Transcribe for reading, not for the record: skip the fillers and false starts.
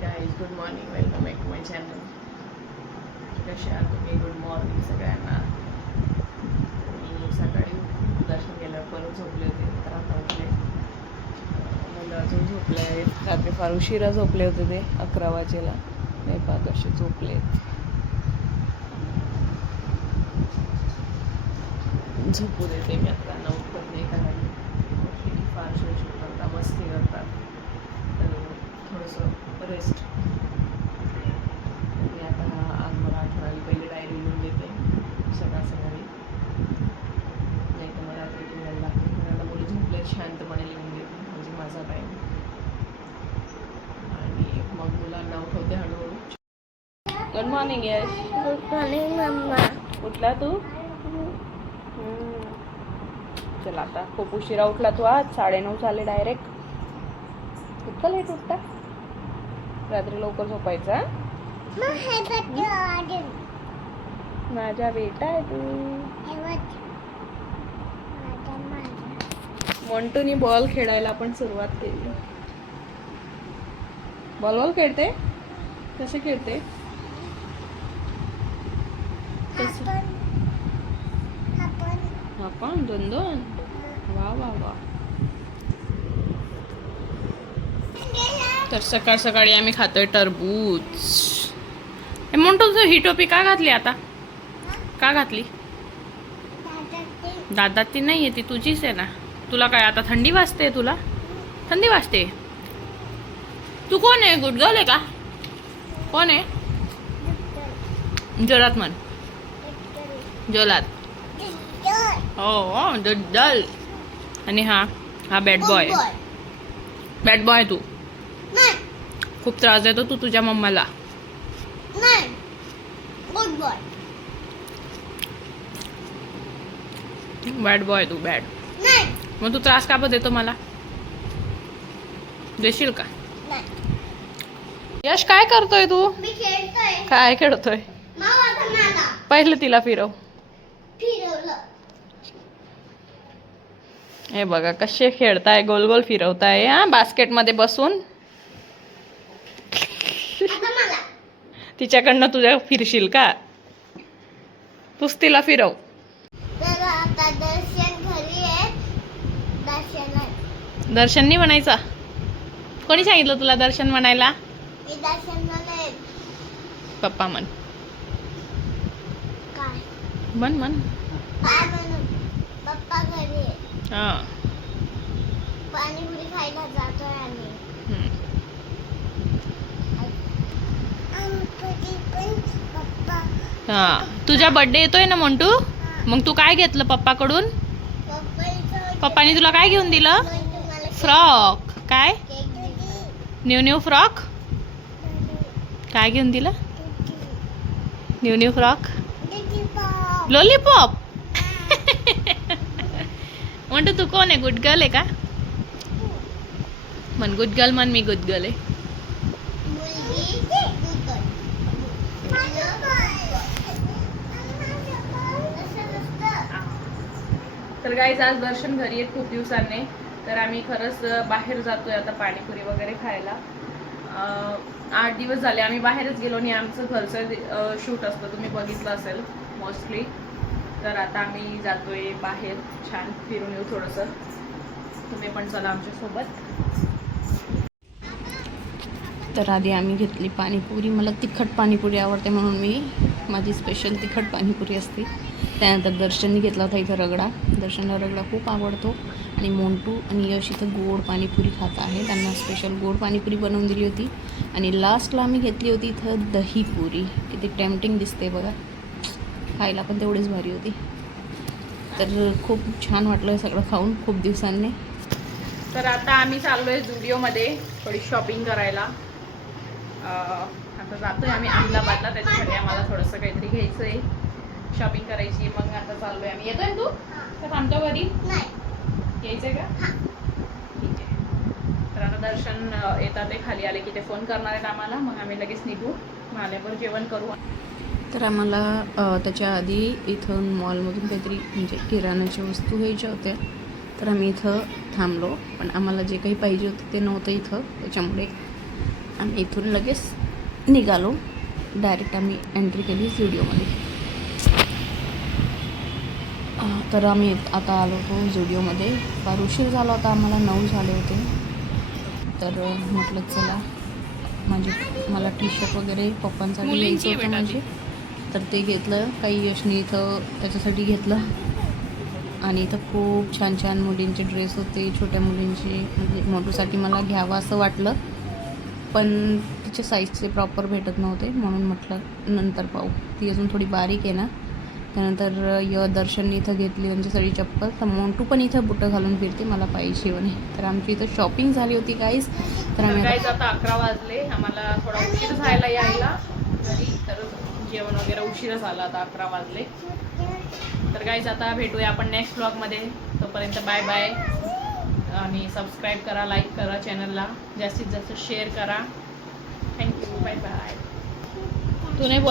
Guys, good morning, welcome back to my channel. कसे आहात तुम्ही? गुड मॉर्निंग सगळ्यांना. मी सकाळी दर्शन केल्यावर परत झोपले होते, तर आता उठले. मुलं अजून झोपले आहेत. रात्री फार उशिरा झोपले होते ते 11 वाजेला. हे पहा कसे झोपले आहेत. झोपू देते मी आता, त्यांना उठवत नाही, कारण फार शोषण करतात, मस्ती करतात. तर थोडंसं रेस्ट. मी आता आज मला आठवणाली पहिली डायरी लिहून देते सकाळी. नाही तर मला रात्री लिहायला लागते. मला मुली झोपले शांतपणे लिहून देते, म्हणजे माझा टाईम. आणि मग मुलांना उठवते हळूहळू. Good morning Yash. Good morning mamma. उठला तू? चला, आता खूप उशिरा उठला तू आज. 9:30 झाले डायरेक्ट. इतकं लेट उठता? रात्री लवकर झोपायचा. माझा बेटा आहे तू. मंटूनी बॉल खेळायला पण सुरुवात केली. बॉल खेळते. कसे खेळते? आपण 2-2. वा वा वा. तर सकाळ सकाळी आम्ही खातोय टरबूज. मंटू, तू ही टोपी का घातली आता? का घातली? दादात ती नाही आहे, ती तुझीच आहे ना. तुला काय आता थंडी वाजते? तुला थंडी वाजते? तू कोण आहे? गुड गर्ल आहे का? कोण आहे? जोरात म्हण. जोरात. हो, डल. आणि हा बॅड बॉय. बॅड बॉय तू. खूप त्रास देतो तू तुझ्या मम्माला. Good boy. बॅड बॉय तू, बॅड. मग तू त्रास का बरं देतो मला? देशील का? यश, काय करतोय तू? मी खेळतोय. काय खेळतोय? पहिलं तिला फिरवलं. हे बघा कसे खेळताय, गोल गोल फिरवताय. बास्केट मध्ये बसून. तिच्याकडनं तुझ्या फिरशील का? तूच तिला फिरव. दर्शन नाही म्हणायचा. कोणी सांगितलं तुला दर्शन म्हणायला? पप्पा म्हण. म्हण. पप्पा घरी आहे. हा. पाणीपुरी खायला जातोय आम्ही. हा, तुझा बर्थडे येतोय ना मंटू? मग तू काय घेतलं पप्पाकडून? पप्पानी तुला काय घेऊन दिलं? फ्रॉक. काय? New frock. काय घेऊन दिलं? New frock. लॉलीपॉप. म्हणतो तू कोण आहे? गुड गर्ल आहे का? म्हण गुड गर्ल. म्हण मी गुड गर्ल आहे. तर गाईज, आज दर्शन घरी आहेत खूप दिवसांनी. तर आम्ही खरंच बाहेर जातोय आता पाणीपुरी वगैरे खायला. 8 दिवस झाले आम्ही बाहेरच गेलो नाही. आमचं घरचं शूट असतं, तुम्ही बघितलं असेल मोस्टली. तर आता आम्ही जातोय बाहेर, छान फिरून येऊ थोडंसं. तुम्ही पण चला आमच्यासोबत. तर आधी आम्ही घेतली पाणीपुरी. मला तिखट पाणीपुरी आवडते म्हणून माझी स्पेशल तिखट पाणीपुरी असते. त्यानंतर दर्शनने घेतला होता इथं रगडा. दर्शनला रगडा खूप आवडतो. आणि मोंटू आणि यश इथं गोड पाणीपुरी खात आहे. त्यांना स्पेशल गोड पाणीपुरी बनवून दिली होती. आणि लास्टला आम्ही घेतली होती इथं दहीपुरी. किती टेम्पटिंग दिसते बघा. खायला पण तेवढीच भारी होती. तर खूप छान वाटलं सगळं खाऊन खूप दिवसांनी. तर आता आम्ही चाललो आहे झुडिओमध्ये थोडी शॉपिंग करायला. आता जातोय आम्ही अहमदाबादला. त्याच्यासाठी आम्हाला थोडंसं काहीतरी घ्यायचं आहे, शॉपिंग करायची. मग आता चाललोय आम्ही. येतोय तू का थांबतो घरी? यायचंय का? ठीक आहे. तर आता दर्शन येतात, ते खाली आले की ते फोन करणार आहेत आम्हाला. मग आम्ही लगेच निघू. मग आल्यावर जेवण करू. तर आम्हाला त्याच्या आधी इथं मॉलमधून काहीतरी म्हणजे किराणाच्या वस्तू घ्यायच्या होत्या. तर आम्ही इथं थांबलो, पण आम्हाला जे काही पाहिजे होतं ते नव्हतं इथं. त्याच्यामुळे आणि इथून लगेच निघालो. डायरेक्ट आम्ही एंट्री केली झुडिओमध्ये. तर आम्ही आता आलो होतो झुडिओमध्ये. फार उशीर झाला होता आम्हाला, 9 झाले होते. तर म्हटलं चला मला टी शर्ट वगैरे पप्पांसाठी घ्यायचं होतं माझे, तर ते घेतलं. काही यशनी इथं त्याच्यासाठी घेतलं. आणि इथं खूप छान छान मुलींचे ड्रेस होते, छोट्या मुलींचे. म्हणजे मोठूसाठी मला घ्यावं असं वाटलं, पण तिच्या साईजचे प्रॉपर भेटत नव्हते, म्हणून म्हटलं नंतर पाहू. ती अजून थोडी बारीक आहे ना. त्यानंतर दर्शनने इथं घेतली त्यांच्यासाठी चप्पल. तर मोंटू पण इथं बुटं घालून फिरते, मला पाहिजे म्हणे. तर आमची इथं शॉपिंग झाली होती गाईज. तर आम्ही आता 11 वाजले. आम्हाला थोडा उशीर झाला यायला घरी, तर जेवण वगैरे उशीर झाला. आता 11 वाजले. तर गाईज आता भेटूया आपण नेक्स्ट व्लॉगमध्ये. तोपर्यंत बाय बाय. आणि सबस्क्राईब करा, लाईक करा चॅनलला, जास्तीत जास्त शेअर करा. थँक्यू. Bye bye. तू नाही बोल.